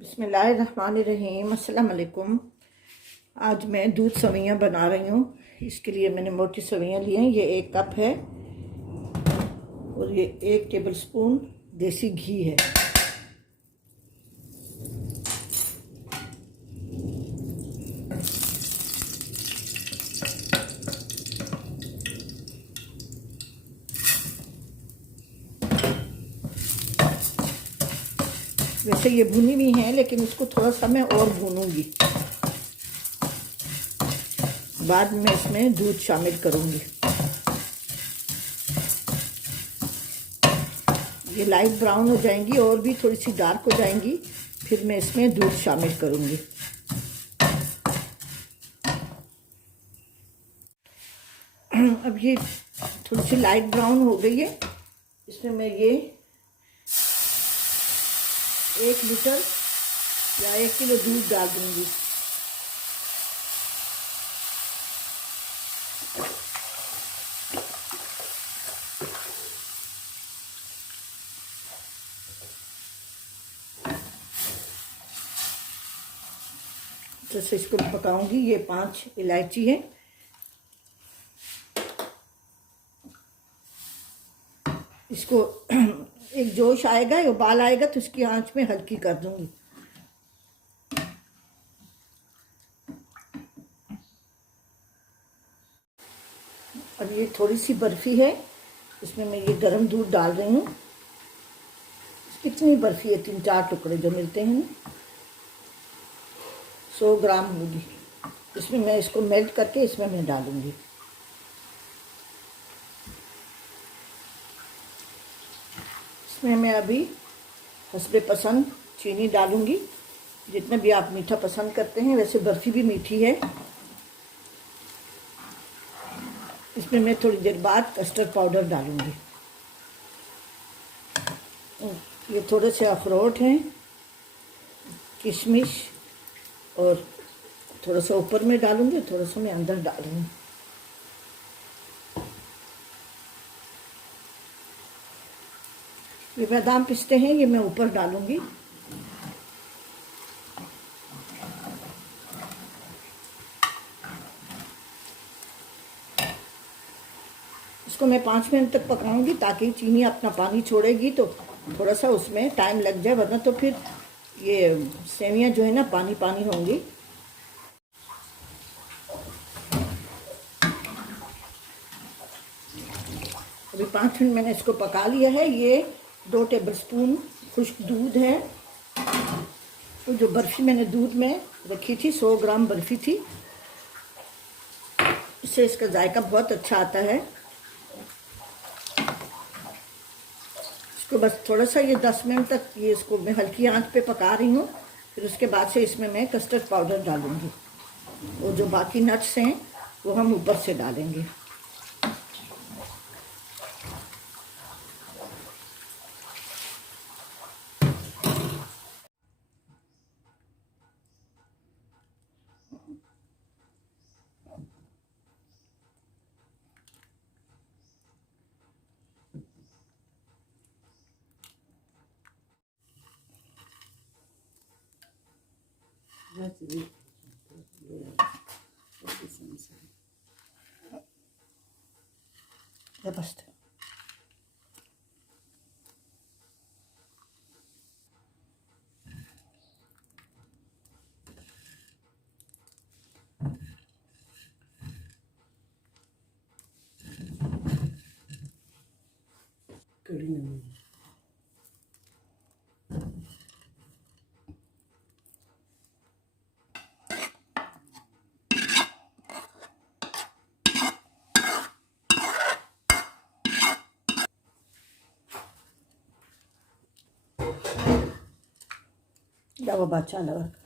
बिस्मिल्लाहिर्रहमानिर्रहीम। अस्सलाम वालेकुम। आज मैं दूध सवैयाँ बना रही हूँ। इसके लिए मैंने मोटी सवैयाँ ली हैं। ये 1 कप है और ये 1 टेबलस्पून देसी घी है। वैसे ये भुनी हुई हैं, लेकिन इसको थोड़ा सा मैं और भूनूंगी। बाद में इसमें दूध शामिल करूंगी। ये लाइट ब्राउन हो जाएंगी और भी थोड़ी सी डार्क हो जाएंगी, फिर मैं इसमें दूध शामिल करूंगी। अब ये थोड़ी सी लाइट ब्राउन हो गई है। इसमें मैं ये 1 लीटर या 1 किलो दूध डाल दूंगी। जैसे इसको पकाऊंगी। ये 5 इलायची है। इसको एक जोश आएगा, उबाल आएगा तो इसकी आंच में हल्की कर दूंगी। अब ये थोड़ी सी बर्फ़ी है, इसमें मैं ये गर्म दूध डाल रही हूँ। कितनी बर्फ़ी है, 3-4 टुकड़े जो मिलते हैं, 100 ग्राम होगी। इसमें मैं इसको मेल्ट करके इसमें मैं डालूंगी। इसमें मैं अभी हस्बे पसंद चीनी डालूंगी, जितना भी आप मीठा पसंद करते हैं। वैसे बर्फ़ी भी मीठी है। इसमें मैं थोड़ी देर बाद कस्टर्ड पाउडर डालूंगी। ये थोड़े से अखरोट हैं, किशमिश, और थोड़ा सा ऊपर में डालूंगी, थोड़ा सा मैं अंदर डाल रही हूँ। ये बादाम पिस्ते हैं, ये मैं ऊपर डालूंगी। इसको मैं 5 मिनट तक पकाऊंगी, ताकि चीनी अपना पानी छोड़ेगी तो थोड़ा सा उसमें टाइम लग जाए, वरना तो फिर ये सेवियाँ जो है ना पानी पानी होंगी। अभी 5 मिनट मैंने इसको पका लिया है। ये 2 टेबलस्पून खुश्क दूध है। तो जो बर्फ़ी मैंने दूध में रखी थी, 100 ग्राम बर्फ़ी थी, इससे इसका जायका बहुत अच्छा आता है। इसको बस थोड़ा सा ये 10 मिनट तक ये इसको मैं हल्की आंच पे पका रही हूँ। फिर उसके बाद से इसमें मैं कस्टर्ड पाउडर डालूंगी, और जो बाकी नट्स हैं वो हम ऊपर से डालेंगे। Ya basta. Ya va a bachar la verdad.